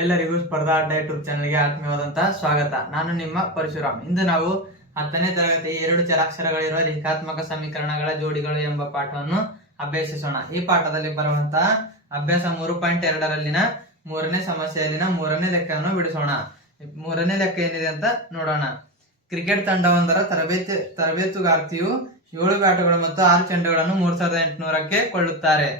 ಎಲ್ಲರಿಗೂ ಸ್ಪರ್ಧಾ ಅಡ್ಡ ಯೂಟ್ಯೂಬ್ ಚಾನಲ್ಗೆ ಆತ್ಮೀಯವಾದಂತಹ ಸ್ವಾಗತ. ನಾನು ನಿಮ್ಮ ಪರಶುರಾಮ್. ಇಂದು ನಾವು ಹತ್ತನೇ ತರಗತಿ ಎರಡು ಚರಾಕ್ಷರಗಳಿರುವ ರೇಖಾತ್ಮಕ ಸಮೀಕರಣಗಳ ಜೋಡಿಗಳು ಎಂಬ ಪಾಠವನ್ನು ಅಭ್ಯಸಿಸೋಣ. ಈ ಪಾಠದಲ್ಲಿ ಬರುವಂತಹ ಅಭ್ಯಾಸ ಮೂರು ಪಾಯಿಂಟ್ ಎರಡರಲ್ಲಿನ ಮೂರನೇ ಸಮಸ್ಯೆಯಲ್ಲಿನ ಮೂರನೇ ಲೆಕ್ಕವನ್ನು ಬಿಡಿಸೋಣ. ಮೂರನೇ ಲೆಕ್ಕ ಏನಿದೆ ಅಂತ ನೋಡೋಣ. ಕ್ರಿಕೆಟ್ ತಂಡವೊಂದರ ತರಬೇತಿ ತರಬೇತುಗಾರ್ತಿಯು ಏಳು ಬ್ಯಾಟುಗಳು ಮತ್ತು ಆರು ಚೆಂಡುಗಳನ್ನು ಮೂರ್ ಸಾವಿರದ ಎಂಟುನೂರಕ್ಕೆ ಕೊಳ್ಳುತ್ತಾರೆ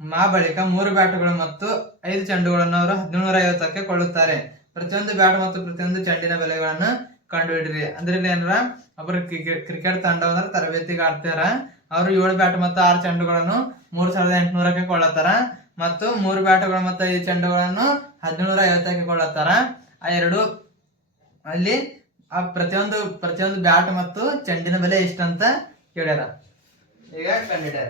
ಆ ಬಳಿಕ ಮೂರು ಬ್ಯಾಟುಗಳು ಮತ್ತು ಐದು ಚೆಂಡುಗಳನ್ನು ಅವರು ನೂರ ಐವತ್ತಕ್ಕೆ ಕೊಳ್ಳುತ್ತಾರೆ. ಪ್ರತಿಯೊಂದು ಬ್ಯಾಟ್ ಮತ್ತು ಪ್ರತಿಯೊಂದು ಚೆಂಡಿನ ಬೆಲೆಗಳನ್ನು ಕಂಡುಹಿಡಿರಿ ಅಂದ್ರೆ ಏನಾರ, ಒಬ್ಬರು ಕ್ರಿಕೆಟ್ ತಂಡವನ್ನ ತರಬೇತಿಗೆ ಆಡ್ತಾರ. ಅವರು ಏಳು ಬ್ಯಾಟ್ ಮತ್ತು ಆರು ಚೆಂಡುಗಳನ್ನು ಮೂರು ಸಾವಿರದ ಎಂಟುನೂರಕ್ಕೆ ಕೊಳ್ಳತ್ತಾರ. ಮತ್ತು ಮೂರು ಬ್ಯಾಟುಗಳು ಮತ್ತು ಐದು ಚೆಂಡುಗಳನ್ನು ನೂರ ಐವತ್ತಕ್ಕೆ ಕೊಳ್ಳತ್ತಾರ. ಆ ಎರಡು ಅಲ್ಲಿ ಆ ಪ್ರತಿಯೊಂದು ಪ್ರತಿಯೊಂದು ಬ್ಯಾಟ್ ಮತ್ತು ಚೆಂಡಿನ ಬೆಲೆ ಎಷ್ಟಂತ ಕೇಳ್ಯಾರ ಈಗ ಕಂಡಿಡ್ಯಾರ.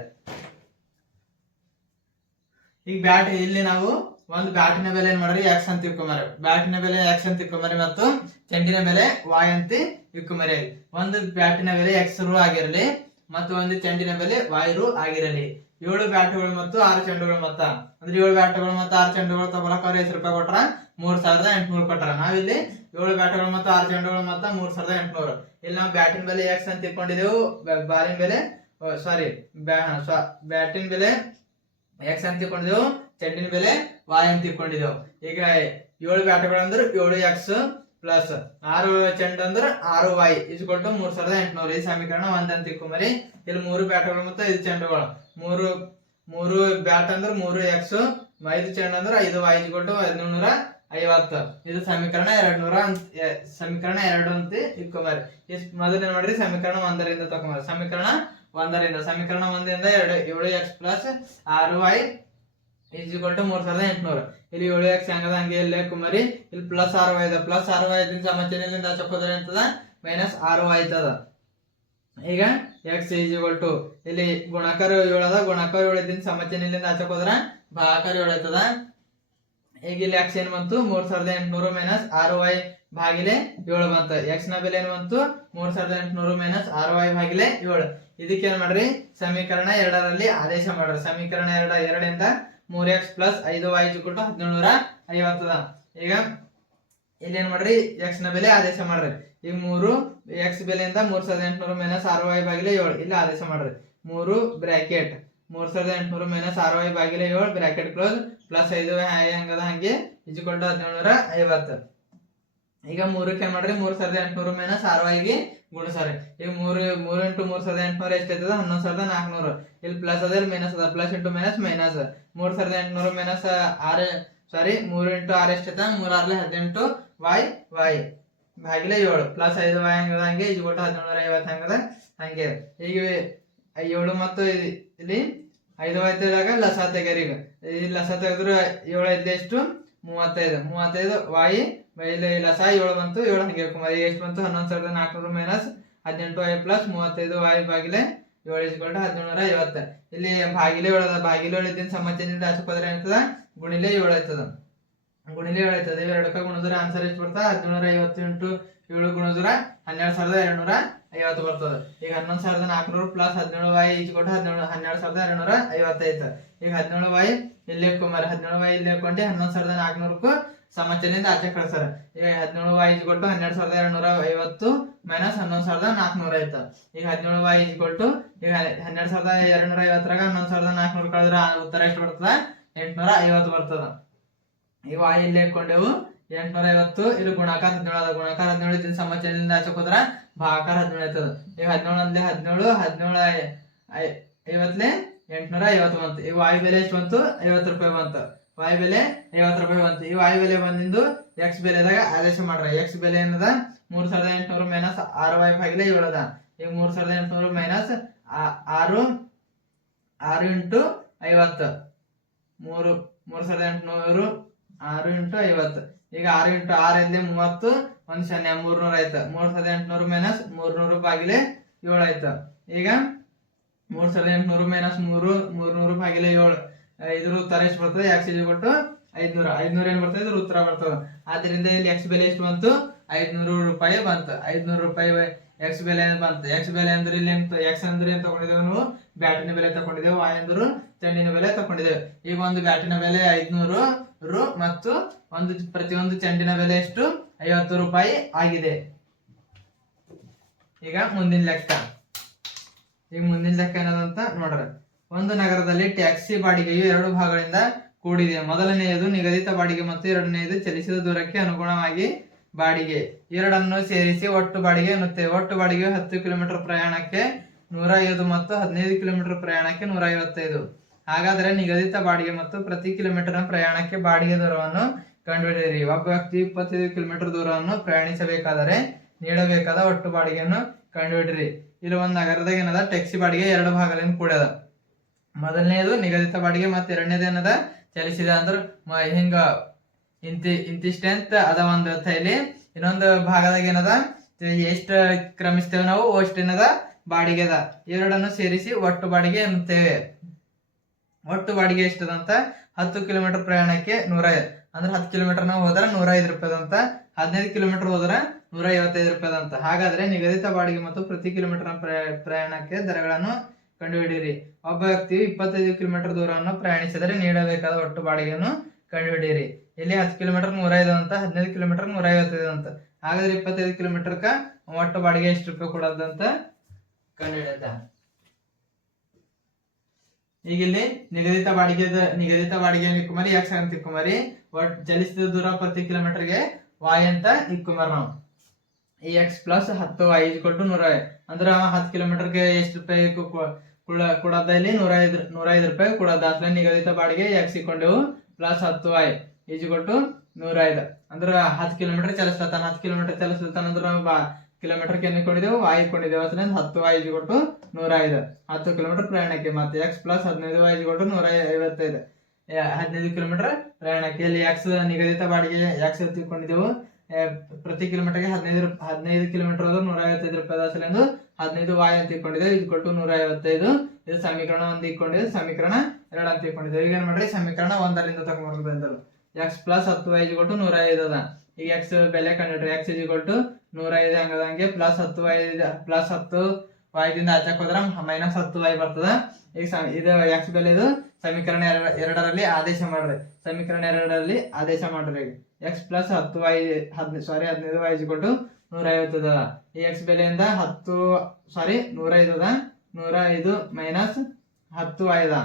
ಈಗ ಬ್ಯಾಟ್ ಇಲ್ಲಿ ನಾವು ಒಂದು ಬ್ಯಾಟಿನ ಬೆಲೆ ಏನ್ ಮಾಡ್ರಿ? ಎಕ್ಸ್ ಅಂತ ಇಕ್ಕೊಂಬರಿ ಬ್ಯಾಟಿನ ಬೆಲೆ ಎಕ್ಸ್ ಅಂತ ಇಕ್ಕೊಂಬರಿ ಮತ್ತು ಚೆಂಡಿನ ಬೆಲೆ ವಾಯ್ ಅಂತ ಇಕ್ಕೊಂಬರಿ ಒಂದು ಬ್ಯಾಟಿನ ಬೆಲೆ ಎಕ್ಸ್ ರು ಆಗಿರಲಿ ಮತ್ತು ಒಂದು ಚೆಂಡಿನ ಬೆಲೆ ವಾಯ್ ರು ಆಗಿರಲಿ. ಏಳು ಬ್ಯಾಟ್ಗಳು ಮತ್ತು ಆರು ಚೆಂಡುಗಳು ಮೊತ್ತ. ಅಂದ್ರೆ ಏಳು ಬ್ಯಾಟ್ಗಳು ಮತ್ತು ಆರು ಚೆಂಡುಗಳು ತಗೊಳಕ್ ಅವ್ರ ಐದು ರೂಪಾಯಿ ಕೊಟ್ರ ಮೂರ್ ಸಾವಿರದ ಎಂಟುನೂರು ಕೊಟ್ರ. ನಾವಿಲ್ಲಿ ಏಳು ಬ್ಯಾಟ್ಗಳು ಮತ್ತು ಆರು ಚೆಂಡುಗಳು ಮೊತ್ತ ಮೂರ್ ಸಾವಿರದ ಎಂಟುನೂರು. ಇಲ್ಲಿ ನಾವು ಬ್ಯಾಟಿನ ಬೆಲೆ ಎಕ್ಸ್ ಅಂತ ಇಟ್ಕೊಂಡಿದ್ದೆವು ಬಾಲಿನ ಬೆಲೆ ಸಾರಿ ಬ್ಯಾಟಿನ ಬೆಲೆ ಎಕ್ಸ್ ಅಂತ ತಿಳ್ಕೊಂಡಿದ್ದೆವು ಚೆಂಡಿನ ಬೆಲೆ ವಾಯ್ ಅಂತ ತಿಳ್ಕೊಂಡಿದ್ದೆವು. ಈಗ ಏಳು ಬ್ಯಾಟ್ಗಳು ಅಂದ್ರೆ ಏಳು ಎಕ್ಸ್ ಪ್ಲಸ್ ಆರು ಚೆಂಡ್ ಅಂದ್ರೆ ಆರು ವಾಯ್ ಇಸ್ಕೊಟ್ಟು ಮೂರ್ ಸಾವಿರದ ಎಂಟುನೂರು. ಈ ಸಮೀಕರಣ ಒಂದ್ ಅಂತ ತಿಳ್ಕೊಂಬರಿ. ಇಲ್ಲಿ ಮೂರು ಬ್ಯಾಟ್ಗಳು ಮತ್ತು ಐದು ಚೆಂಡುಗಳು. ಮೂರು ಮೂರು ಬ್ಯಾಟ್ ಅಂದ್ರೆ ಮೂರು ಎಕ್ಸ್ ಐದು ಚೆಂಡ್ ಅಂದ್ರೆ ಐದು ವಾಯ್ ಕೊಟ್ಟು ಹದಿನೇಳು ಐವತ್ತು. ಇದು ಸಮೀಕರಣ ಎರಡ್ ನೂರ ಸಮೀಕರಣ ಎರಡು ಅಂತ ಇಟ್ಕೊಂಬಾರಿ ಇಷ್ಟ್ ಮೊದಲು ಮಾಡ್ರಿ ಸಮೀಕರಣ ಒಂದರಿಂದ ತಕೊಂಬಾರಿ. ಸಮೀಕರಣ ಒಂದರಿಂದ, ಸಮೀಕರಣ ಒಂದರಿಂದ ಎರಡು, ಏಳು ಎಕ್ಸ್ ಪ್ಲಸ್ ಆರು ವೈ ಈಸ್ ಈಕ್ವಲ್ ಟು ಮೂರ್ ಸಾವಿರದ ಎಂಟುನೂರು. ಇಲ್ಲಿ ಏಳು ಎಕ್ಸ್ ಹೆಂಗದ ಹಂಗೆ ಇಲ್ಲೇ ಕುಮಾರಿ. ಇಲ್ಲಿ ಪ್ಲಸ್ ಆರು ವೈ ಅದ ಪ್ಲಸ್ ಆರು ವೈ ಇದ್ರಿಂದ ಸಮಚನೆಯಿಂದ ಚಕ್ಕೋದ್ರೆ ಎಂತದ ಮೈನಸ್ ಆರು ವೈ ಐತದ ಈಗ ಎಕ್ಸ್ ಈಸ್ ಈಕ್ವಲ್ ಟು ಇಲ್ಲಿ ಗುಣಾಕಾರ ಏಳು ಅದ. ಗುಣಾಕಾರ ಏಳು ಇದ್ರಿಂದ ಸಮಚನೆಯಿಂದ ಆಚಕ್ ಹೋದ್ರ? ಭಾಗಾಕಾರ ಏಳು ಆಯ್ತದ. ಈಗ ಇಲ್ಲಿ ಎಕ್ಸ್ ಏನ್ ಬಂತು? ಮೂರ್ ಸಾವಿರದ ಎಂಟುನೂರು ಮೈನಸ್ ಆರು ವೈ ಭಾಗಿಲೆ ಏಳು ಬಂತು. ಎಕ್ಸ್ನ ಬೆಲೆ ಏನ್ ಬಂತು? ಮೂರ್ ಸಾವಿರದ ಎಂಟುನೂರು ಮೈನಸ್ ಆರು ವೈ ಭಾಗಿಲೆ ಏಳು. ಇದಕ್ಕೆ ಏನ್ ಮಾಡ್ರಿ? ಸಮೀಕರಣ ಎರಡರಲ್ಲಿ ಆದೇಶ ಮಾಡ್ರಿ. ಸಮೀಕರಣ ಎರಡ ಎರಡರಿಂದ ಮೂರ್ ಎಕ್ಸ್ ಪ್ಲಸ್ ಐದು ವೈ ಕೊಟ್ಟು ಹದಿನೇಳನೂರ ಐವತ್ತದ ಈಗ ಇಲ್ಲಿ ಏನ್ ಮಾಡ್ರಿ? ಎಕ್ಸ್ನ ಬೆಲೆ ಆದೇಶ ಮಾಡ್ರಿ. ಈಗ ಮೂರು ಎಕ್ಸ್ ಬೆಲೆಯಿಂದ ಮೂರ್ ಸಾವಿರದ ಎಂಟುನೂರು ಮೈನಸ್ ಆರು ವೈ ಬಾಗಿಲೆ ಏಳು. ಇಲ್ಲಿ ಆದೇಶ ಮಾಡ್ರಿ. ಮೂರು ಬ್ರಾಕೆಟ್ ಮೂರ್ ಸಾವಿರದ ಎಂಟುನೂರು ಮೈನಸ್ ಆರು ವೈ ಬಾಗಿಲೆ ಏಳು ಬ್ರಾಕೆಟ್ ಕ್ಲೋಸ್ ಪ್ಲಸ್ ಐದು ಹೆಂಗದ ಹಂಗೆ ಇಜ್ಕೊಟ್ಟು ಹದಿನೇಳನೂರ ಐವತ್ತು. ಈಗ ಮೂರಕ್ಕೆ ಏನ್ ಮಾಡ್ರಿ ಮೂರ್ ಸಾವಿರದ ಎಂಟುನೂರು ಮೈನಸ್ ಆರು ವೈಗೆ ಗುಣಿಸ್ರಿ ಈಗ ಮೂರು ಮೂರು ಇಂಟು ಮೂರ್ ಸಾವಿರದ ಎಂಟುನೂರ ಎಷ್ಟೈತದ? ಹನ್ನೊಂದು ಸಾವಿರದ ನಾಲ್ಕುನೂರು. ಇಲ್ಲಿ ಪ್ಲಸ್ ಅದ, ಇಲ್ಲಿ ಮೈನಸ್ ಅದ. ಪ್ಲಸ್ ಇಂಟು ಮೈನಸ್ ಮೈನಸ್ ಮೂರ್ ಸಾವಿರದ ಎಂಟುನೂರು ಮೈನಸ್ ಆರು ಸಾರಿ ಮೂರು ಇಂಟು ಆರು ಎಷ್ಟೈತ ಮೂರ್ ಆರ್ಲೆ ಹದಿನೆಂಟು ವಾಯ್ ವಾಯ್ ಭಾಗಿಲೆ ಏಳು. ಪ್ಲಸ್ ಐದು ವಾಯ್ ಹಂಗದ ಹಂಗೆ ಇದು ಕೊಟ್ಟು ಹದಿನೇಳು ಐವತ್ತು ಹಂಗದ ಹಂಗೆ. ಈಗ ಏಳು ಮತ್ತು ಇಲ್ಲಿ ಐದು ಐದಾಗ ಲಸ ತೆಗೀರಿ ಈಗ. ಈ ಲಸ ತೆಗೆದ್ರೆ ಏಳು ಐದು ಎಷ್ಟು? ಮೂವತ್ತೈದು. ಮೂವತ್ತೈದು ವಾಯಿ ಇಲ್ಲಿ ಲಸ ಏಳು ಬಂತು, ಏಳು ಹಂಗೆ ಕುಮಾರಿ ಎಷ್ಟು ಬಂತು? ಹನ್ನೊಂದು ಸಾವಿರದ ನಾಲ್ಕುನೂರು ಮೈನಸ್ ಹದಿನೆಂಟು ಐ ಪ್ಲಸ್ ಮೂವತ್ತೈದು ಐ ಬಾಗಿಲೆ ಏಳು ಇಸ್ಕೊಂಡು ಹದಿನೇಳರ ಐವತ್ತು. ಇಲ್ಲಿ ಬಾಗಿಲೆ ಏಳದ ಬಾಗಿಲು ಏಳು ಸಮಾಜದಿಂದ ಸಮಸ್ಯೆನಿಂದ ಹಚ್ಕೋದ್ರೆ ಏನಾಗ್ತದ ಗುಣಿಲೆ ಏಳು ಆಯ್ತದ. ಗುಣಿಲೆ ಏಳು ಆಯ್ತದ. ಎರಡಕ್ಕ ಗುಣದ್ರ ಆನ್ಸರ್ ಎಷ್ಟು ಬರ್ತದೆ ಹದಿನೇಳರ ಐವತ್ತು ಇಂಟು ಏಳು ಗುಣದ್ರ ಹನ್ನೆರಡು ಸಾವಿರದ ಎರಡುನೂರ ಐವತ್ತು ಬರ್ತದ. ಈಗ ಹನ್ನೊಂದು ಸಾವಿರದ ನಾಲ್ಕುನೂರು ಪ್ಲಸ್ ಹದಿನೇಳು ವಾಯಿ ಇಸ್ಕೊಂಡು ಹದಿನೇಳು, ಹನ್ನೆರಡು ಸಾವಿರದ ಎರಡುನೂರ ಐವತ್ತೈದು. ಈಗ ಹದಿನೇಳು ವಾಯಿ ಇಲ್ಲಿ ಕುಮಾರ್ ಹದಿನೇಳು ವಾಯಿ ಇಲ್ಲಿ ಹಾಕೊಂಡು ಹನ್ನೊಂದು ಸಾವಿರದ ನಾಲ್ಕುನೂರಕ್ಕೂ ಸಮಚನೆಯಿಂದ ಆಚೆ ಕಳಿಸ್ತಾರ ಈಗ ಹದಿನೇಳು ಐದು ಕೊಟ್ಟು ಹನ್ನೆರಡು ಸಾವಿರದ ಎರಡ್ನೂರ ಐವತ್ತು ಮೈನಸ್ ಹನ್ನೊಂದು ಸಾವಿರದ ನಾಲ್ಕುನೂರ ಆಯ್ತು ಈಗ ಹದಿನೇಳು ವಾಯಿ ಕೊಟ್ಟು ಈಗ ಹನ್ನೆರಡು ಸಾವಿರದ ಎರಡ್ನೂರ ಐವತ್ತರಾಗ ಹನ್ನೊಂದು ಸಾವಿರದ ನಾಲ್ಕುನೂರು ಕಳೆದ್ರ ಉತ್ತರ ಎಷ್ಟು ಬರ್ತದ? ಎಂಟುನೂರ ಐವತ್ತು ಬರ್ತದ. ಈ ವಾಯ್ ಇಲ್ಲಿ ಹಾಕೊಂಡೆವು ಎಂಟ್ನೂರ ಐವತ್ತು ಇದು ಗುಣಾಕಾರ ಹದಿನೇಳು ಅದ ಗುಣಾಕಾರ ಹದಿನೇಳು ಇದ್ರ ಸಮಚನೆಯಿಂದ ಆಚೆ ಹೋದ್ರ ಭಾಗಾಕಾರ ಹದಿನೇಳು ಆಯ್ತದ ಈಗ ಹದಿನೇಳು ಅಂದ್ರೆ ಹದಿನೇಳು ಹದಿನೇಳು ಐವತ್ತಲೆ ಎಂಟ್ನೂರ ಐವತ್ತು ಬಂತು. ಈ ವಾಯು ಬೆಲೆ ಎಷ್ಟು ಬಂತು? ಐವತ್ತು ರೂಪಾಯಿ ಬಂತು. ವಾಯು ಬೆಲೆ ಐವತ್ತು ರೂಪಾಯಿ ಬಂತು. ಈ ವಾಯು ಬೆಲೆ ಬಂದಿದ್ದು ಎಕ್ಸ್ ಬೆಲೆದಾಗ ಆದೇಶ ಮಾಡ್ರ. ಎಕ್ಸ್ ಬೆಲೆ ಏನದ? ಮೂರ್ ಸಾವಿರದ ಎಂಟುನೂರು ಮೈನಸ್ ಆರು ವಾಯು ಭಾಗಿಲೆ ಏಳದ. ಈಗ ಮೂರ್ ಸಾವಿರದ ಎಂಟುನೂರು ಮೈನಸ್ ಆರು ಆರು ಇಂಟು ಐವತ್ತು. ಮೂರು, ಮೂರ್ ಸಾವಿರದ ಎಂಟುನೂರು ಆರು ಇಂಟು ಐವತ್ತು. ಈಗ ಆರು ಇಂಟು ಆರು ಇಲ್ಲಿ ಮೂವತ್ತು, ಒಂದ್ ಸೊನ್ನೆ ಮೂರ್ನೂರ ಆಯ್ತು. ಮೂರ್ ಸಾವಿರದ ಎಂಟುನೂರು ಮೈನಸ್ ಮೂರ್ನೂರು ಬಾಗಿಲೆ ಏಳು ಆಯ್ತು. ಈಗ ಮೂರ್ ಸಾವಿರದ ಎಂಟುನೂರು ಮೈನಸ್ ಮೂರು, ಮೂರ್ನೂರು ಬಾಗಿಲೆ ಏಳು. ಇದ್ರ ಉತ್ತರ ಎಷ್ಟು ಬರ್ತದೆ? ಎಕ್ಸ್ ಇದು ಕೊಟ್ಟು ಐದ್ನೂರ. ಐದ್ನೂರ ಏನ್ ಬರ್ತದೆ? ಇದ್ರ ಉತ್ತರ ಬರ್ತದೆ. ಆದ್ರಿಂದ ಇಲ್ಲಿ ಎಕ್ಸ್ ಬೆಲೆ ಎಷ್ಟು ಬಂತು? ಐದ್ನೂರು ರೂಪಾಯಿ ಬಂತು. ಐದ್ನೂರು ರೂಪಾಯಿ ಎಕ್ಸ್ ಬೆಲೆ ಏನ್ ಬಂತು? ಎಕ್ಸ್ ಬೆಲೆ ಅಂದ್ರೆ ಇಲ್ಲಿ ಎಕ್ಸ್ ಅಂದ್ರೆ ಏನ್ ತಗೊಂಡಿದ್ದೇವೆ ನಾವು? ಬ್ಯಾಟಿನ ಬೆಲೆ ತಗೊಂಡಿದ್ದೇವೆ. ವಾಯ್ ಅಂದ್ರು ಚೆಂಡಿನ ಬೆಲೆ ತಗೊಂಡಿದ್ದೇವೆ. ಈಗ ಒಂದು ಬ್ಯಾಟಿನ ಬೆಲೆ ಐದ್ನೂರು ರು ಮತ್ತು ಒಂದು ಪ್ರತಿಯೊಂದು ಚೆಂಡಿನ ಬೆಲೆ ಎಷ್ಟು? ಐವತ್ತು ರೂಪಾಯಿ ಆಗಿದೆ. ಈಗ ಮುಂದಿನ ಲೆಕ್ಕ. ಈಗ ಮುಂದಿನ ಲೆಕ್ಕ ಏನದಂತ ನೋಡ್ರಿ. ಒಂದು ನಗರದಲ್ಲಿ ಟ್ಯಾಕ್ಸಿ ಬಾಡಿಗೆಯು ಎರಡು ಭಾಗಗಳಿಂದ ಕೂಡಿದೆ. ಮೊದಲನೆಯದು ನಿಗದಿತ ಬಾಡಿಗೆ ಮತ್ತು ಎರಡನೆಯದು ಚಲಿಸಿದ ದೂರಕ್ಕೆ ಅನುಗುಣವಾಗಿ ಬಾಡಿಗೆ. ಎರಡನ್ನು ಸೇರಿಸಿ ಒಟ್ಟು ಬಾಡಿಗೆ ಎನ್ನುತ್ತೇವೆ. ಒಟ್ಟು ಬಾಡಿಗೆ ಹತ್ತು ಕಿಲೋಮೀಟರ್ ಪ್ರಯಾಣಕ್ಕೆ ನೂರ ಐವತ್ತು ಮತ್ತು ಹದಿನೈದು ಕಿಲೋಮೀಟರ್ ಪ್ರಯಾಣಕ್ಕೆ ನೂರ ಐವತ್ತೈದು ಹಾಗಾದರೆ ನಿಗದಿತ ಬಾಡಿಗೆ ಮತ್ತು ಪ್ರತಿ ಕಿಲೋಮೀಟರ್ ಪ್ರಯಾಣಕ್ಕೆ ಬಾಡಿಗೆ ದರವನ್ನು ಕಂಡುಹಿಡಿಯಿರಿ. ಒಬ್ಬ ವ್ಯಕ್ತಿ ಇಪ್ಪತ್ತೈದು ಕಿಲೋಮೀಟರ್ ದೂರವನ್ನು ಪ್ರಯಾಣಿಸಬೇಕಾದರೆ ನೀಡಬೇಕಾದ ಒಟ್ಟು ಬಾಡಿಗೆಯನ್ನು ಕಂಡುಹಿಡಿಯಿರಿ. ಇಲ್ಲಿ ಒಂದು ನಗರದಾಗ ಏನದ? ಟ್ಯಾಕ್ಸಿ ಬಾಡಿಗೆ ಎರಡು ಭಾಗಗಳಿಂದ ಕೂಡ್ಯದ ಮೊದಲನೇದು ನಿಗದಿತ ಬಾಡಿಗೆ ಮತ್ತೆ ಎರಡನೇದು ಏನದ? ಚಲಿಸಿದ ಅಂದ್ರೆ ಹಿಂಗ ಇಂತಿ, ಇಂತಿಷ್ಟಂತ ಅದ ಒಂದು ಥೈಲಿ ಇನ್ನೊಂದು ಭಾಗದಾಗ ಏನದ? ಎಷ್ಟು ಕ್ರಮಿಸ್ತೇವೆ ನಾವು, ಅಷ್ಟು ಏನದ? ಬಾಡಿಗೆ ಅದ. ಎರಡನ್ನು ಸೇರಿಸಿ ಒಟ್ಟು ಬಾಡಿಗೆ ಎನ್ನುತ್ತೇವೆ. ಒಟ್ಟು ಬಾಡಿಗೆ ಎಷ್ಟದಂತ ಹತ್ತು ಕಿಲೋಮೀಟರ್ ಪ್ರಯಾಣಕ್ಕೆ ನೂರ ಐದು ಅಂದ್ರೆ ಹತ್ತು ಕಿಲೋಮೀಟರ್ ನಾವು ಹೋದ್ರೆ ನೂರ ಐದು ರೂಪಾಯಿದಂತ ಹದಿನೈದು ಕಿಲೋಮೀಟರ್ ಹೋದ್ರೆ ನೂರ ಐವತ್ತೈದು ರೂಪಾಯಿದಂತ ಹಾಗಾದ್ರೆ ನಿಗದಿತ ಬಾಡಿಗೆ ಮತ್ತು ಪ್ರತಿ ಕಿಲೋಮೀಟರ್ ಪ್ರಯಾಣಕ್ಕೆ ದರಗಳನ್ನು ಕಂಡುಹಿಡಿಯಿರಿ. ಒಬ್ಬ ವ್ಯಕ್ತಿಯು ಇಪ್ಪತ್ತೈದು ಕಿಲೋಮೀಟರ್ ದೂರವನ್ನು ಪ್ರಯಾಣಿಸಿದರೆ ನೀಡಬೇಕಾದ ಒಟ್ಟು ಬಾಡಿಗೆಯನ್ನು ಕಂಡುಹಿಡಿಯಿರಿ. ಇಲ್ಲಿ ಹತ್ತು ಕಿಲೋಮೀಟರ್ ನೂರ ಐದು ಅಂತ, ಹದಿನೈದು ಕಿಲೋಮೀಟರ್ ನೂರ ಐವತ್ತೈದು ಅಂತ. ಹಾಗಾದ್ರೆ ಇಪ್ಪತ್ತೈದು ಕಿಲೋಮೀಟರ್ಕ ಒಟ್ಟು ಬಾಡಿಗೆ ಎಷ್ಟು ರೂಪಾಯಿ ಕೊಡೋದಂತ ಕಂಡುಹಿಡಿಯುತ್ತ. ಈಗ ಇಲ್ಲಿ ನಿಗದಿತ ಬಾಡಿಗೆ ನಿಗದಿತ ಬಾಡಿಗೆ ಇಕ್ಕುಮರಿ ಎಕ್ಸ್ ಅಂತ ಇಕ್ಕುಮರಿ? ಒಟ್ ಚಲಿಸಿದ ದೂರ ಪ್ರತಿ ಕಿಲೋಮೀಟರ್ಗೆ ವಾಯ್ ಅಂತ ಇಕ್ಕುಮರ್ ನಾವು. ಈ ಎಕ್ಸ್ ಪ್ಲಸ್ ಹತ್ತು ವಾಯ್ ಕೊಟ್ಟು ನೂರ ಅಂದ್ರೆ ಹತ್ತು ಕಿಲೋಮೀಟರ್ಗೆ ಎಷ್ಟು ರೂಪಾಯಿ ಕು- ಕು- ಕುಳ ಕೊಡೋದ ನೂರ ಐದು ನೂರ ಐದು ರೂಪಾಯಿ ಕೊಡೋದ. ಅಸಲ ನಿಗದಿತ ಬಾಡಿಗೆ ಎಕ್ಸ್ ಸಿಕ್ಕೊಂಡೆವು ಪ್ಲಸ್ ಹತ್ತು ವಾಯ್ ಈಜು ಕೊಟ್ಟು ನೂರ ಐದು ಅಂದ್ರೆ ಹತ್ತು ಕಿಲೋಮೀಟರ್ ಚಲಿಸ್ಲತ್ತಾನ ಹತ್ತು ಕಿಲೋಮೀಟರ್ ಚಲಿಸ್ಲತ್ತಾನ ಅಂದ್ರೆ ನಾವು ಬಾ ಕಿಲೋಮೀಟರ್ ಕೆನ್ನ ಕೊಂಡಿದ್ದೆವು ವಾಯ್ ಇಟ್ಕೊಂಡಿದ್ದೇವೆ ಅಸಲ ಹತ್ತು ಈಜು ಕೊಟ್ಟು ನೂರ ಐದು ಹತ್ತು ಕಿಲೋಮೀಟರ್ ಪ್ರಯಾಣಕ್ಕೆ ಮತ್ತೆ ಎಕ್ಸ್ ಪ್ಲಸ್ ಹದಿನೈದು ಈಜು ಕೊಟ್ಟು ನೂರ ಐವತ್ತೈದು ಹದಿನೈದು ಕಿಲೋಮೀಟರ್ ಪ್ರಯಾಣಕ್ಕೆ. ಇಲ್ಲಿ ಎಕ್ಸ್ ನಿಗದಿತ ಬಾಡಿಗೆ ಎಕ್ಸ್ ತಿಳ್ಕೊಂಡಿದ್ದೆವು ಆ, ಪ್ರತಿ ಕಿಲೋಮೀಟರ್ಗೆ ಹದಿನೈದು ಹದಿನೈದು ಕಿಲೋಮೀಟರ್ ಆದ್ರೂ ನೂರ ಐವತ್ತೈದು ರೂಪಾಯಿ ಅಸಲೆಂದು ಹದಿನೈದು ವಾಯ್ ಅಂತ ಇಟ್ಕೊಂಡಿದ್ದೇವೆ. ಇದು ಕೊಟ್ಟು ನೂರ ಐವತ್ತೈದು ಇದು ಸಮೀಕರಣ ಒಂದು ಇಟ್ಕೊಂಡಿದ್ದೇವೆ. ಸಮೀಕರಣ ಎರಡು ಅಂತ ಇಟ್ಕೊಂಡಿದ್ದೇವೆ. ಈಗ ಏನ್ ಮಾಡ್ರಿ? ಸಮೀಕರಣ ಒಂದರಿಂದ ತಗೊಂಡ್ಬಂದ್ರು ಬಂದರು. ಎಕ್ಸ್ ಪ್ಲಸ್ ಹತ್ತು ವೈ ಕೊಟ್ಟು ನೂರ ಐದು ಅದ. ಈಗ ಎಕ್ಸ್ ಬೆಲೆ ಕಂಡಿಡ್ರಿ ಎಕ್ಸ್ ಇಸ್ ಕೊಟ್ಟು ನೂರ ಐದು ಹಂಗದಂಗೆ ಪ್ಲಸ್ ಹತ್ತು ವೈ ಪ್ಲಸ್ ಹತ್ತು ವಾಯ್ದಿಂದ ಆಚಕ್ ಹೋದ್ರೆ ಮೈನಸ್ ಹತ್ತು ವೈ ಬರ್ತದ. ಈಗ ಇದು ಎಕ್ಸ್ ಬೆಲೆ ಇದು. ಸಮೀಕರಣ ಎರಡ- ಎರಡರಲ್ಲಿ ಆದೇಶ ಮಾಡ್ರಿ. ಸಮೀಕರಣ ಎರಡರಲ್ಲಿ ಆದೇಶ ಮಾಡ್ರಿ. ಎಕ್ಸ್ ಪ್ಲಸ್ ಹತ್ತು ವೈ ಹದಿನೈದು ಸಾರಿ ಹದಿನೈದು ವೈ ಕೊಟ್ಟು ನೂರ ಐವತ್ತು ಅದ ಈ ಎಕ್ಸ್ ಬೆಲೆಯಿಂದ ಹತ್ತು ಸಾರಿ ನೂರೈದು ಅದ ನೂರ ಐದು ಮೈನಸ್ ಹತ್ತು ವಾಯ್ದ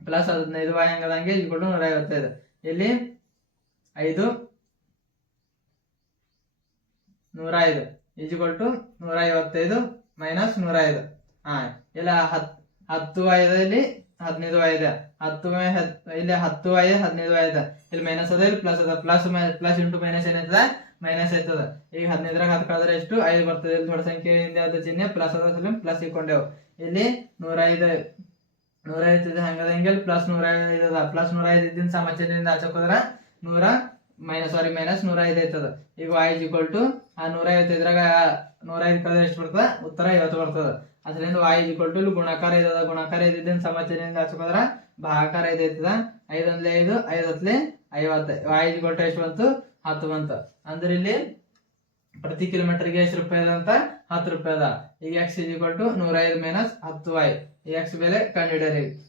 ಪ್ಲಸ್ ಹದಿನೈದು ವಾಯ್ ಹಂಗದಂಗೆ ಇಲ್ಲಿ ಕೊಟ್ಟು ನೂರ ಐವತ್ತೈದು ಇಲ್ಲಿ ಐದು ನೂರ ಐದು ಈಜುಕೊಲ್ ಟು ನೂರ ಐವತ್ತೈದು ಮೈನಸ್ ನೂರ ಐದು ಹಾ ಇಲ್ಲ, ಹತ್, ಹತ್ತು ಐದಲ್ಲಿ ಹದಿನೈದು ಐದ ಹತ್ತು ಇಲ್ಲಿ ಹತ್ತು ಐದು ಹದಿನೈದು ಐದ ಇಲ್ಲಿ ಮೈನಸ್ ಅದ, ಇಲ್ಲಿ ಪ್ಲಸ್ ಅದ. ಪ್ಲಸ್ ಪ್ಲಸ್ ಇಂಟು ಮೈನಸ್ ಏನಾಯ್ತದ ಮೈನಸ್ ಆಯ್ತದ. ಈಗ ಹದಿನೈದ್ರಾಗ ಹತ್ತು ಕಳೆದ್ರೆ ಎಷ್ಟು? ಐದು ಬರ್ತದೆ. ಇಲ್ಲಿ ದೊಡ್ಡ ಸಂಖ್ಯೆ ಹಿಂದೆ ಅದ ಚಿಹ್ನೆ ಪ್ಲಸ್ ಅದ ಸಲ ಪ್ಲಸ್ ಇಕ್ಕೊಂಡೆವು. ಇಲ್ಲಿ ನೂರ ಐದು ನೂರ ಐದು ಹಂಗದಂಗೆ ಪ್ಲಸ್ ನೂರ ಐದು ಅದ. ಪ್ಲಸ್ ನೂರ ಐದು ಇದ್ದಿನ ಸಮಚನೆಯಿಂದ ಆಚಕ್ ಹೋದ್ರ ನೂರ ಮೈನಸ್ ಸಾರಿ ಮೈನಸ್ ನೂರ ಐದು ಆಯ್ತದ. ಈಗ ಇಸ್ ಈಕ್ವಲ್ ಟು ಆ ನೂರ ಐವತ್ತೈದ್ರಾಗ ನೂರ ಐದು ಕಳೆದ್ರೆ ಎಷ್ಟು ಬರ್ತದ? ಉತ್ತರ ಐವತ್ತು ಬರ್ತದ. ಅದರಿಂದ ವಾಯ್ ಈಕ್ವಲ್ ಟು ಇಲ್ಲಿ ಗುಣಾಕಾರ ಇದ್ದದ. ಗುಣಾಕಾರ ಇದ್ದಿದ್ದ ಸಮಚನೆಯಿಂದ ಆಚಕ್ ಹೋದ್ರ ಭಾಗಾಕಾರ ಐದು ಐದಂದ್ಲೆ ಐದು ಐದು ಹತ್ಲೆ ಐವತ್ತು ವಾಯ್ ಈಕ್ವಲ್ ಟು ಎಷ್ಟು ಬಂತು? ಹತ್ತು ಬಂತು. ಅಂದ್ರೆ ಇಲ್ಲಿ ಪ್ರತಿ ಕಿಲೋಮೀಟರ್ಗೆ ಎಷ್ಟು ರೂಪಾಯಿ ಅದ ಅಂತ? ಹತ್ತು ರೂಪಾಯಿ ಅದ. ಈಗ ಎಕ್ಸ್ ಇಸ್ ಈಕ್ವಲ್ ಟು ನೂರ ಐದು ಮೈನಸ್ ಹತ್ತು ವೈ ಎಕ್ಸ್ ಬೆಲೆ ಕಂಡುಹಿಡಿಯರಿ.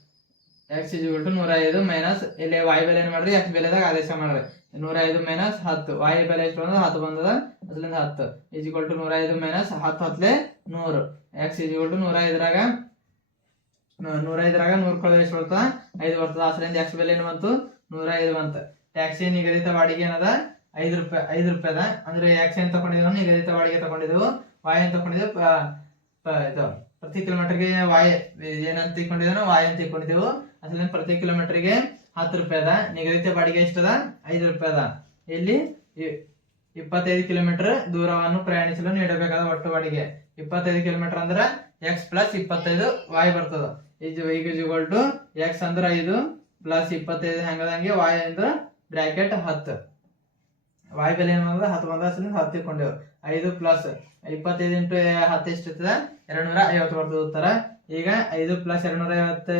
ಎಕ್ಸ್ ಇಸ್ ಈಕ್ವಲ್ ಟು ನೂರ ಐದು ಮೈನಸ್ ಇಲ್ಲಿ ವಾಯ್ ಬೆಲೆ ಏನು ಮಾಡ್ರಿ? ಎಕ್ಸ್ ಬೆಲೆದಾಗ ಆದೇಶ ಮಾಡ್ರಿ. ನೂರ ಐದು ಮೈನಸ್ ಹತ್ತು. ವೈ ಬೆಲೆ ಎಷ್ಟು ಬಂದ ಹತ್ತು ಬಂದದ? ಅದರಿಂದ ಹತ್ತು. ಇಸ್ ಈಕ್ವಲ್ ಟು ನೂರ ಐದು ಮೈನಸ್ ಹತ್ತು ಹತ್ಲೆ ನೂರು. ಎಕ್ಸ್ ಇಸ್ ಈಕ್ವಲ್ ಟು ನೂರ ಐದರಾಗ ನೂ- ನೂರ ಐದರಾಗ ನೂರು ಕಳೆದ ಎಷ್ಟು ಬರ್ತದ? ಐದು ಬರ್ತದ. ಅದರಿಂದ ಎಕ್ಸ್ ಬೆಲೆ ಏನು ಬಂತು? ನೂರ ಐದು ಬಂತು ಟ್ಯಾಕ್ಸಿ ನಿಗದಿತ ಬಾಡಿಗೆ ಏನದ? ಐದು ರೂಪಾಯಿ ಐದು ರೂಪಾಯಿದ? ಅದ ಅಂದ್ರೆ ಎಕ್ಸ್ ಏನ್ ತಗೊಂಡಿದ್ವು ನಿಗದಿತ ಬಾಡಿಗೆ ತಗೊಂಡಿದ್ವು ವಾಯ್ ಅಂತ ಇದು, ಪ್ರತಿ ಕಿಲೋಮೀಟರ್ಗೆ ವಾಯ್, ಏನಂತ ತಿಳ್ಕೊಂಡಿದ್ದೇನೋ ವಾಯ್ ಅಂತ ತಿಳ್ಕೊಂಡಿದ್ದೆವು. ಅದ್ರಿಂದ ಪ್ರತಿ ಕಿಲೋಮೀಟರ್ಗೆ ಹತ್ತು ರೂಪಾಯಿ ಅದ ನಿಗದಿತ ಬಾಡಿಗೆ ಎಷ್ಟದ? ಐದು ರೂಪಾಯಿ ಅದ ಇಲ್ಲಿ ಇಪ್ಪತ್ತೈದು ಕಿಲೋಮೀಟರ್ ದೂರವನ್ನು ಪ್ರಯಾಣಿಸಲು ನೀಡಬೇಕಾದ ಒಟ್ಟು ಬಾಡಿಗೆ ಇಪ್ಪತ್ತೈದು ಕಿಲೋಮೀಟರ್ ಅಂದ್ರೆ ಎಕ್ಸ್ ಪ್ಲಸ್ ಇಪ್ಪತ್ತೈದು ವಾಯ್ ಬರ್ತದ. ಇದು ಈಗ ಟು ಎಕ್ಸ್ ಅಂದ್ರೆ ಐದು ಪ್ಲಸ್ ಇಪ್ಪತ್ತೈದು ಹೆಂಗದಂಗೆ ವಾಯ್ ಅಂದ್ರ ಬ್ರಾಕೆಟ್ ಹತ್ತು. ವಾಯ್ ಬೆಲೆ ಏನು ಬಂದ ಹತ್ತು ಬಂದ ಅಸಲಿಂದ ಹತ್ತು ಇಟ್ಕೊಂಡೇವು ಐದು ಪ್ಲಸ್ ಇಪ್ಪತ್ತೈದು ಇಂಟು ಹತ್ತು ಎಷ್ಟು ಇರ್ತದ ಎರಡು ನೂರ ಐವತ್ತು ಬರ್ತದ ಉತ್ತರ. ಈಗ ಐದು ಪ್ಲಸ್ ಎರಡು ನೂರ ಐವತ್ತು,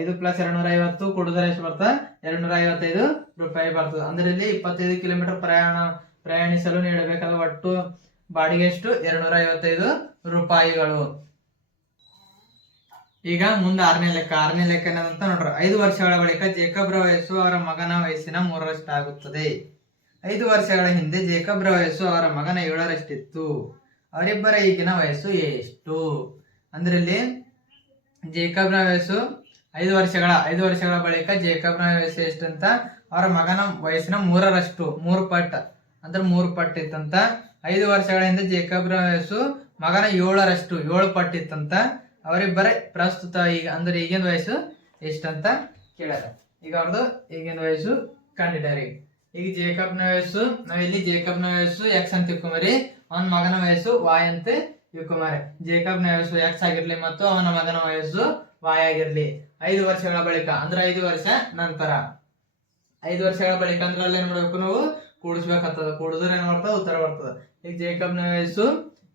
ಐದು ಪ್ಲಸ್ ಎರಡು ನೂರ ಐವತ್ತು ಕೊಡಿದ್ರೆ ಎಷ್ಟು ಬರ್ತದೆ ಎರಡು ನೂರ ಐವತ್ತೈದು ರೂಪಾಯಿ ಬರ್ತದೆ. ಅಂದ್ರೆ ಇಲ್ಲಿ ಇಪ್ಪತ್ತೈದು ಕಿಲೋಮೀಟರ್ ಪ್ರಯಾಣ, ಪ್ರಯಾಣಿಸಲು ನೀಡಬೇಕಾದ ಒಟ್ಟು ಬಾಡಿಗೆ ಎಷ್ಟು? ಎರಡು ನೂರ ಐವತ್ತೈದು ರೂಪಾಯಿಗಳು. ಈಗ ಮುಂದೆ ಆರನೇ ಲೆಕ್ಕ. ಆರನೇ ಲೆಕ್ಕ ಏನಂತ ನೋಡ್ರಿ. ಐದು ವರ್ಷಗಳ ಬಳಿಕ ಜೇಕಬ್ರ ವಯಸ್ಸು ಅವರ ಮಗನ ವಯಸ್ಸಿನ ಮೂರರಷ್ಟಾಗುತ್ತದೆ. ಐದು ವರ್ಷಗಳ ಹಿಂದೆ ಜೇಕಬ್ರ ವಯಸ್ಸು ಅವರ ಮಗನ ಏಳರಷ್ಟಿತ್ತು. ಅವರಿಬ್ಬರ ಈಗಿನ ವಯಸ್ಸು ಎಷ್ಟು? ಅಂದ್ರೆ ಇಲ್ಲಿ ಜೇಕಬ್ನ ವಯಸ್ಸು ಐದು ವರ್ಷಗಳ ಐದು ವರ್ಷಗಳ ಬಳಿಕ ಜೇಕಬ್ನ ವಯಸ್ಸು ಅಂತ ಅವರ ಮಗನ ವಯಸ್ಸಿನ ಮೂರರಷ್ಟು, ಮೂರು ಪಟ್, ಅಂದ್ರೆ ಮೂರು ಪಟ್ ಇತ್ತಂತ? ಐದು ವರ್ಷಗಳ ಹಿಂದೆ ಜೇಕಬ್ನ ವಯಸ್ಸು ಮಗನ ಏಳರಷ್ಟು, ಏಳು ಪಟ್ ಇತ್ತಂತ? ಅವರಿಬ್ಬರ ಪ್ರಸ್ತುತ ಈಗ, ಅಂದ್ರೆ ಈಗಿನ ವಯಸ್ಸು ಎಷ್ಟಂತ? ಕೇಳ್ಯಾರ ಈಗ ಅವ್ರದ್ದು ಈಗಿನ ವಯಸ್ಸು ಕಂಡಿದ್ದಾರೆ. ಈಗ ಜೇಕಬ್ನ ವಯಸ್ಸು ನಾವಿಲ್ಲಿ ಜೇಕಬ್ನ ವಯಸ್ಸು ಎಕ್ಸ್ ಅಂತ ತಿಳ್ಕೊಂಬರಿ ಅವನ ಮಗನ ವಯಸ್ಸು ವಾಯ್ ಅಂತ ತಿಳ್ಕೊಂಬಾರೆ ಜೇಕಬ್ನ ವಯಸ್ಸು ಎಕ್ಸ್ ಆಗಿರ್ಲಿ ಮತ್ತು ಅವನ ಮಗನ ವಯಸ್ಸು ವಾಯ್ ಆಗಿರ್ಲಿ. ಐದು ವರ್ಷಗಳ ಬಳಿಕ, ಅಂದ್ರೆ ಐದು ವರ್ಷ ನಂತರ. ಐದು ವರ್ಷಗಳ ಬಳಿಕ ಅಂದ್ರೆ ಅಲ್ಲಿ ಏನ್ ಮಾಡ್ಬೇಕು ನಾವು? ಕೂಡಿಸ್ಬೇಕಾಗ್ತದ ಕೂಡಿದ್ರೆ ಏನ್ ಮಾಡ್ತದ? ಉತ್ತರ ಬರ್ತದ. ಈಗ ಜೇಕಬ್ನ ವಯಸ್ಸು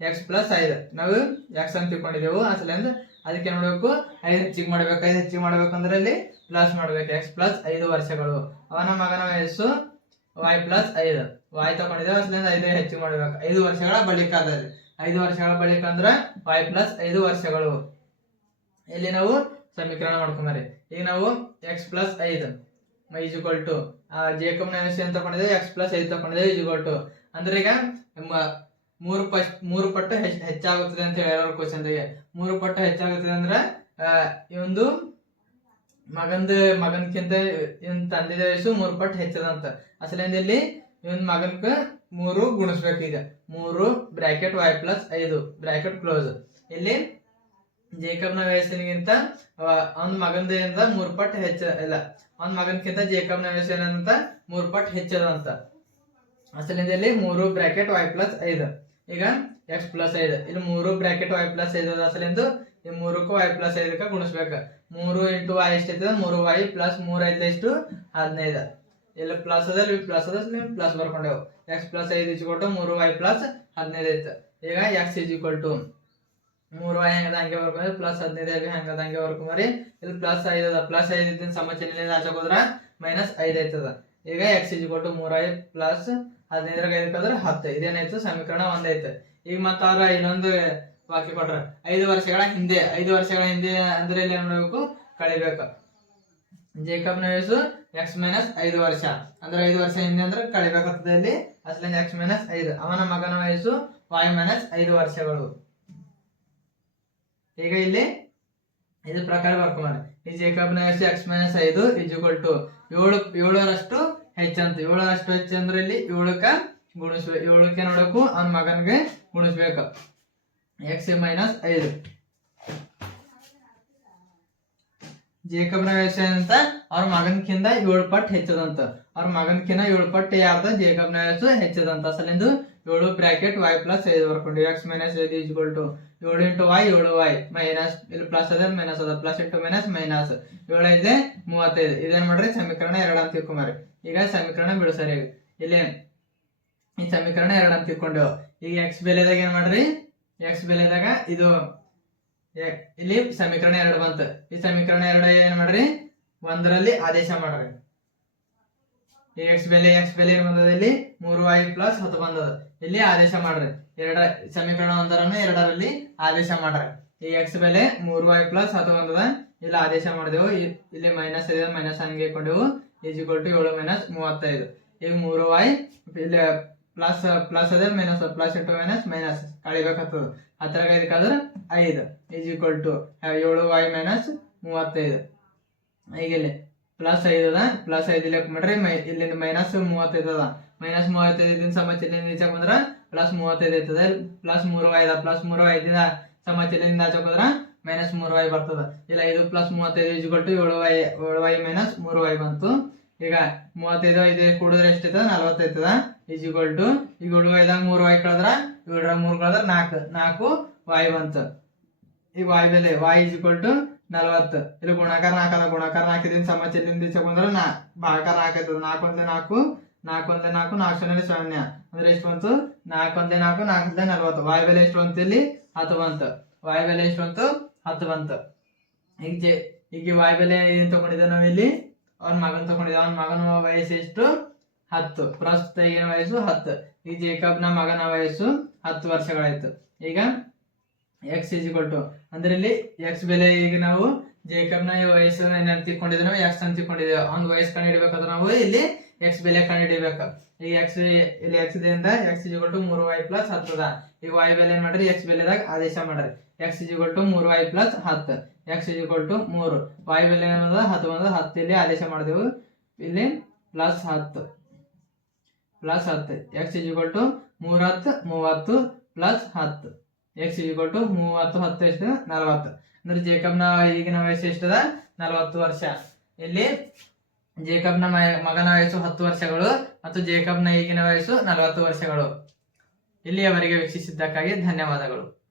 ಎಕ್ಸ್ ಪ್ಲಸ್ ಐದು. ನಾವು ಎಕ್ಸ್ ಅಂತ ತಿಳ್ಕೊಂಡಿದ್ದೆವು ಅಸಲಿಂದ ಅದಕ್ಕೆ ಏನ್ ಮಾಡ್ಬೇಕು? ಐದು ಹೆಚ್ಚಿಗೆ ಮಾಡ್ಬೇಕು. ಐದು ಹೆಚ್ಚಿಗೆ ಮಾಡ್ಬೇಕಂದ್ರೆ ಅಲ್ಲಿ ಪ್ಲಸ್ ಮಾಡ್ಬೇಕು. ಎಕ್ಸ್ ಪ್ಲಸ್ ಐದು ವರ್ಷಗಳು. ಅವನ ಮಗನ ವಯಸ್ಸು ವಾಯ್ ಪ್ಲಸ್ ಐದು. ವಾಯ್ ತಗೊಂಡಿದ್ದೇವೆ ಐದು ಹೆಚ್ಚು ಮಾಡ್ಬೇಕು. ಐದು ವರ್ಷಗಳ ಬಳಿಕ ಅದಲ್ಲಿ ಐದು ವರ್ಷಗಳ ಬಳಿಕ ಅಂದ್ರೆ ವೈ ಪ್ಲಸ್ ಐದು ವರ್ಷಗಳು. ಇಲ್ಲಿ ನಾವು ಸಮೀಕರಣ ಮಾಡ್ಕೊಂಬರಿ ಈಗ ನಾವು ಎಕ್ಸ್ ಪ್ಲಸ್ ಐದು. ಈಸ್ ಇಕ್ವಲ್ ಟು ಜೇಕಬ್ನ ನೆನಸಿ ಅಂತ ತಗೊಂಡಿದ್ದೇವೆ ಎಕ್ಸ್ ಪ್ಲಸ್ ಐದು ತಗೊಂಡಿದ್ದೇವೆ ಈಸ್ ಇಕ್ವಲ್ ಟು ಅಂದ್ರೆ ಈಗ ಮೂರು ಪಶ್, ಮೂರು ಪಟ್ಟು ಹೆಚ್ಚ್ ಹೆಚ್ಚಾಗುತ್ತದೆ ಅಂತ ಹೇಳಿರೋ ಕ್ವಶನ್ಗೆ ಮೂರು ಪಟ್ಟು ಹೆಚ್ಚಾಗುತ್ತದೆ ಅಂದ್ರೆ ಈ ಇವಂದು ಮಗಂದ ಮಗನ್ಕಿಂತ ಇವನ್ ತಂದೆ ವಯಸ್ಸು ಮೂರು ಪಟ್ಟು ಹೆಚ್ಚದಂತ ಅಸಲಿಂದ ಇಲ್ಲಿ ಇವನ್ ಮಗನ್ಕ ಮೂರು ಗುಣಿಸ್ಬೇಕು ಈಗ. ಮೂರು ಬ್ರಾಕೆಟ್ ವೈ ಪ್ಲಸ್ ಐದು ಬ್ರಾಕೆಟ್ ಕ್ಲೋಸ್. ಇಲ್ಲಿ ಜೇಕಬ್ನ ವಯಸ್ಸಿನಿಗಿಂತ ಅವನ ಮಗಂದಿಂದ ಮೂರು ಪಟ್ಟು ಹೆಚ್ಚ, ಇಲ್ಲ, ಅವನ ಮಗನ್ಕಿಂತ ಜೇಕಬ್ನ ವಯಸ್ಸು ಏನಂತ ಮೂರು ಪಟ್ಟು ಹೆಚ್ಚದಂತ ಅಸಲಿಂದ ಇಲ್ಲಿ ಮೂರು ಬ್ರಾಕೆಟ್ ವೈ ಪ್ಲಸ್ ಐದು. ಈಗ ಎಕ್ಸ್ ಪ್ಲಸ್ ಐದು. ಇಲ್ಲಿ ಮೂರು ಬ್ರಾಕೆಟ್ ವೈ ಪ್ಲಸ್ ಐದು ಅಸಲಿಂದು ಈ ಮೂರಕ್ಕೂ ವೈ ಪ್ಲಸ್ ಐದಕ್ಕೆ ಗುಣಿಸ್ಬೇಕು. ಮೂರು ಇಂಟು ವೈ ಎಷ್ಟೈತದ ಮೂರು ವೈ ಪ್ಲಸ್ ಮೂರು ಐದು ಎಷ್ಟು ಹದಿನೈದು. ಇಲ್ಲಿ ಪ್ಲಸ್ ಅದ, ಇಲ್ಲಿ ಪ್ಲಸ್ ಅದ ಪ್ಲಸ್ ಬರ್ಕೊಂಡೆವು. ಎಕ್ಸ್ ಪ್ಲಸ್ ಐದು ಇಜ್ಕೊಟ್ಟು ಮೂರು ವೈ ಪ್ಲಸ್ ಹದಿನೈದು ಐತೆ. ಈಗ ಎಕ್ಸ್ ಇಸ್ ಈಕ್ವಲ್ ಟು ಮೂರು ವೈ ಹೆಂಗದ? ಹಂಗೆ ಬರ್ಕೊಂಡ್ರೆ ಪ್ಲಸ್ ಹದಿನೈದು ಹೆಂಗದ? ಹಂಗೆ ಬರ್ಕೊಂಬರಿ ಇಲ್ಲಿ ಪ್ಲಸ್ ಐದು ಅದ. ಪ್ಲಸ್ ಐದು ಇದ್ದಿನ ಸಮಚಿಹ್ನೆಯಿಂದ ಆಚೆ ಹೋದ್ರ ಮೈನಸ್ ಐದು ಐತದ. ಈಗ ಎಕ್ಸ್ ಇಸ್ ಈಕ್ವಲ್ ಟು ಮೂರು ಐ ಪ್ಲಸ್ ಹದಿನೈದ್ರಾಗ ಐದಕ್ಕೆ ಹತ್ತು. ಇದೇನಾಯ್ತು ಸಮೀಕರಣ ಒಂದೈತೆ ಈಗ ಮತ್ತಾರ ಇನ್ನೊಂದು ವಾಕ್ಯ ಕೊಟ್ರ. ಐದು ವರ್ಷಗಳ ಹಿಂದೆ, ಐದು ವರ್ಷಗಳ ಹಿಂದೆ ಅಂದ್ರೆ ಇಲ್ಲಿ ಏನ್ ಮಾಡ್ಬೇಕು ಕಳಿಬೇಕು. ಜೇಕಬ್ನ ವಯಸ್ಸು ಎಕ್ಸ್ ಮೈನಸ್ ಐದು ವರ್ಷ. ಅಂದ್ರೆ ಐದು ವರ್ಷ ಹಿಂದೆ ಅಂದ್ರೆ ಕಳಿಬೇಕಾಗ್ತದೆ ಇಲ್ಲಿ ಅಸಲಿಂದ ಎಕ್ಸ್ ಮೈನಸ್ ಐದು. ಅವನ ಮಗನ ವಯಸ್ಸು ವಾಯ್ ಮೈನಸ್ ಐದು ವರ್ಷಗಳು. ಈಗ ಇಲ್ಲಿ ಇದು ಪ್ರಕಾರ ಬರ್ಕೊಂಬಾರ ಈ ಜೇಕಬ್ನ ವಯಸ್ಸು ಎಕ್ಸ್ ಮೈನಸ್ ಐದು ಇಜುಗಲ್ ಟು ಏಳು, ಏಳರಷ್ಟು ಹೆಚ್ಚಂತ ಏಳರಷ್ಟು ಹೆಚ್ಚಂದ್ರೆ ಇಲ್ಲಿ ಏಳಕ್ಕ ಗುಣಿಸ್ಬೇಕು. ಏಳಕ್ಕೆ ನೋಡಕ್ಕೂ ಅವನ ಮಗನಿಗೆ ಗುಣಿಸ್ಬೇಕು. ಎಕ್ಸ್ ಮೈನಸ್ ಐದು. ಜೇಕಬ್ನ ವ್ಯವಸಾಯ ಅಂತ ಅವ್ರ ಮಗನ್ಕಿಂತ ಏಳು ಪಟ್ಟು ಹೆಚ್ಚದಂತ. ಅವ್ರ ಮಗನ್ಕಿಂತ ಏಳು ಪಟ್ಟು ಯಾರ್ದ? ಜೇಕಬ್ನ ವ್ಯವಸ್ಥೆ ಹೆಚ್ಚದಂತ. ಅಸಲಿಂದು ಏಳು ಬ್ರಾಕೆಟ್ ವೈ ಪ್ಲಸ್ ಐದು ಬರ್ಕೊಂಡು ಎಕ್ಸ್ ಮೈನಸ್ ಐದು ಈಜ್ವಲ್ ಟು ಏಳು ಇಂಟು ವೈ ಏಳು ವೈ ಮೈನಸ್ ಇಲ್ಲಿ ಪ್ಲಸ್ ಅದ ಮೈನಸ್ ಅದ. ಪ್ಲಸ್ ಇಂಟು ಮೈನಸ್ ಮೈನಸ್ ಏಳು ಐದೆ ಮೂವತ್ತೈದು. ಇದೇನ್ ಮಾಡ್ರಿ? ಸಮೀಕರಣ ಎರಡು ಅಂತ ತಿಳ್ಕೊಂಬಾರಿ ಈಗ ಸಮೀಕರಣ ಬಿಡಿಸರಿ ಇಲ್ಲಿ ಈ ಸಮೀಕರಣ ಎರಡು ಅಂತ ತಿಳ್ಕೊಂಡೆವು. ಈಗ ಎಕ್ಸ್ ಬೆಲೆದಾಗ ಏನು ಮಾಡ್ರಿ? ಎಕ್ಸ್ ಬೆಲೆದಾಗ ಇದು ಇಲ್ಲಿ ಸಮೀಕರಣ ಎರಡು ಬಂತು. ಈ ಸಮೀಕರಣ ಎರಡು ಏನ್ ಮಾಡ್ರಿ? ಒಂದರಲ್ಲಿ ಆದೇಶ ಮಾಡ್ರಿ. ಎಕ್ಸ್ ಬೆಲೆ ಎಕ್ಸ್ ಬೆಲೆ ಇಲ್ಲಿ? ಮೂರು ಐ ಪ್ಲಸ್ ಹತ್ತು ಬಂದದ. ಇಲ್ಲಿ ಆದೇಶ ಮಾಡ್ರಿ. ಎರಡ, ಸಮೀಕರಣ ಒಂದರನ್ನು ಎರಡರಲ್ಲಿ ಆದೇಶ ಮಾಡ್ರಿ. ಈ ಎಕ್ಸ್ ಬೆಲೆ ಮೂರು ಐ ಪ್ಲಸ್ ಹತ್ತು ಬಂದದ. ಇಲ್ಲಿ ಆದೇಶ ಮಾಡಿದೆವು. ಇಲ್ಲಿ ಮೈನಸ್ ಇದೆ ಮೈನಸ್ ಹಂಗೆ ಕೊಂಡೆವು ಈಜು ಕೊಟ್ಟು ಟು ಏಳು ಮೈನಸ್ ಮೂವತ್ತೈದು. ಈಗ ಮೂರು ವೈ ಇಲ್ಲಿ ಪ್ಲಸ್ ಪ್ಲಸ್ ಅದೇ minus plus into minus minus ಕಳಿಬೇಕಾಗ್ತದ. ಹತ್ತರಾಗ ಇದಕ್ಕಾದ್ರೆ ಐದು. ಈಸ್ ಈಕ್ವಲ್ ಟು ಏಳು ವೈ ಮೈನಸ್ ಮೂವತ್ತೈದು. ಈಗ ಇಲ್ಲಿ ಪ್ಲಸ್ ಐದು ಅದ. ಪ್ಲಸ್ ಐದು ಲೆಕ್ಕ ಮಾಡ್ರಿ ಮೈ, ಇಲ್ಲಿಂದ ಮೈನಸ್ ಮೂವತ್ತೈದು ಅದ. ಮೈನಸ್ ಮೂವತ್ತೈದು ಸಮಚಿಲಿಂದ ಈಚೆ ಬಂದ್ರೆ ಪ್ಲಸ್ ಮೂವತ್ತೈದು ಐತದ ಪ್ಲಸ್ ಮೂರು ಐದ ಪ್ಲಸ್ ಮೂರು ಐದಿಂದ ಸಮಚಿಲಿಂದ ಆಚೆ ಬಂದ್ರೆ ಮೈನಸ್ ಮೂರು ವೈ ಬರ್ತದ. ಇಲ್ಲ ಐದು ಪ್ಲಸ್ ಮೂವತ್ತೈದು ಈಜ್ಕೊಟ್ಟು ಏಳು ವೈ ಏಳು ವೈ ಮೈನಸ್ ಮೂರು ವೈ ಬಂತು. ಈಗ ಮೂವತ್ತೈದು, ಐದು ಕೂಡಿದ್ರೆ ಎಷ್ಟೈತದ ನಲ್ವತ್ತೈತದ ಈಜ್ಕೊಲ್ ಟು ಈಗ ಐದಾಗ ಮೂರು ವೈ ಕಳೆದ್ರ ಇವ್ರ ಮೂರು ಕಳೆದ್ರ ನಾಲ್ಕು. ನಾಲ್ಕು ವಾಯ್ ಬಂತು. ಈಗ ವಾಯ್ ಬೆಲೆ ವಾಯ್ ಈಸ್ ಈಕ್ವಲ್ ಟು ನಲ್ವತ್ತು. ಇಲ್ಲಿ ಗುಣಾಕಾರ ನಾಲ್ಕಲ್ಲ ಗುಣಾಕಾರ ನಾಲ್ಕಿದಿಂದ ಈಚೆ ಬಂದ್ರೆ ನಾ, ಭಾಗಾಕಾರ ನಾಲ್ಕು ಆಯ್ತದ ನಾಲ್ಕು ಒಂದೇ ನಾಲ್ಕು ನಾಲ್ಕು ಒಂದೇ ನಾಲ್ಕು ನಾಲ್ಕು ಸೊನ್ನೆ ಸೊನ್ನೆ. ಅಂದ್ರೆ ಎಷ್ಟು ಬಂತು? ನಾಲ್ಕು ಒಂದೇ ನಾಲ್ಕು ನಾಲ್ಕು ನಲ್ವತ್ತು. ವಾಯ್ ಬೆಲೆ ಎಷ್ಟು ಬಂತು ಇಲ್ಲಿ? ಹತ್ತು ಬಂತು. ವಾಯ್ ಬೆಲೆ ಎಷ್ಟು ಬಂತು? ಹತ್ತು ಬಂತು. ಈಗ ಜೆ, ಈಗ ವಾಯ್ ಬೆಲೆ ಏನ್ ತಗೊಂಡಿದ್ದೆ ನಾವು ಇಲ್ಲಿ? ಅವ್ನ ಮಗನ ತಗೊಂಡಿದ್ದೆ. ಅವ್ನ ಮಗನ ವಯಸ್ಸು ಎಷ್ಟು? ಹತ್ತು. ಪ್ರಸ್ತುತ ಈಗಿನ ವಯಸ್ಸು? ಹತ್ತು. ಈ ಜೇಕಬ್ನ ಮಗನ ವಯಸ್ಸು ಹತ್ತು ವರ್ಷಗಳಾಯ್ತು. ಈಗ ಎಕ್ಸ್ ಇಸ್ ಈಕ್ವಲ್ ಟು ಅಂದ್ರೆ ಇಲ್ಲಿ ಎಕ್ಸ್ ಬೆಲೆ ಈಗ ನಾವು ಜೇಕಬ್ನ ವಯಸ್ಸು ಏನ್ ತಿಳ್ಕೊಂಡಿದ್ದೇವೆ ನಾವು? ಎಕ್ಸ್ ಅಂತ ತಿಳ್ಕೊಂಡಿದ್ದೇವೆ ಅವ್ನ ವಯಸ್ಸು ಕಂಡು ಹಿಡಿಬೇಕಾದ್ರೆ ನಾವು ಇಲ್ಲಿ ಎಕ್ಸ್ ಬೆಲೆ ಕಂಡು ಹಿಡಿಬೇಕು ಈಗ ಎಕ್ಸ್ ಇಲ್ಲಿ ಎಕ್ಸ್ ದಿಂದ ಎಕ್ಸ್ ಇಸ್ ಟು ಮೂರು ವೈ ಪ್ಲಸ್ ಹತ್ತದ. ಈಗ ವೈ ಬೆಲೆ ಏನ್ ಮಾಡ್ರಿ? ಎಕ್ಸ್ ಬೆಲೆದಾಗ ಆದೇಶ ಮಾಡ್ರಿ. ಎಕ್ಸ್ ಇಸ್ ಟು ಮೂರು ವೈ ಪ್ಲಸ್ ಹತ್ತು. ಎಕ್ಸ್ ಇಸ್ ಟು ಮೂರು. ವೈ ಬೆಲೆ ಏನದ ಹತ್ತು ಬಂದ ಹತ್ತು ಇಲ್ಲಿ ಆದೇಶ ಮಾಡಿದೆವು. ಇಲ್ಲಿ ಪ್ಲಸ್ ಹತ್ತು. ಪ್ಲಸ್ ಹತ್ತು. ಎಕ್ಸ್ ಇಜಿಕ್ವಲ್ ಟು ಮೂರತ್ತು ಮೂವತ್ತು ಪ್ಲಸ್ ಹತ್ತು. ಎಕ್ಸ್ ಇಜಿಕ್ವಲ್ ಟು ಮೂವತ್ತು, ಹತ್ತು ಎಷ್ಟು? ನಲವತ್ತು. ಅಂದ್ರೆ ಜೇಕಬ್ನ ಈಗಿನ ವಯಸ್ಸು ಎಷ್ಟದ? ನಲವತ್ತು ವರ್ಷ. ಇಲ್ಲಿ ಜೇಕಬ್ನ ಮಗನ ವಯಸ್ಸು ಹತ್ತು ವರ್ಷಗಳು ಮತ್ತು ಜೇಕಬ್ನ ಈಗಿನ ವಯಸ್ಸು ನಲವತ್ತು ವರ್ಷಗಳು. ಇಲ್ಲಿಯವರೆಗೆ ವೀಕ್ಷಿಸಿದ್ದಕ್ಕಾಗಿ ಧನ್ಯವಾದಗಳು.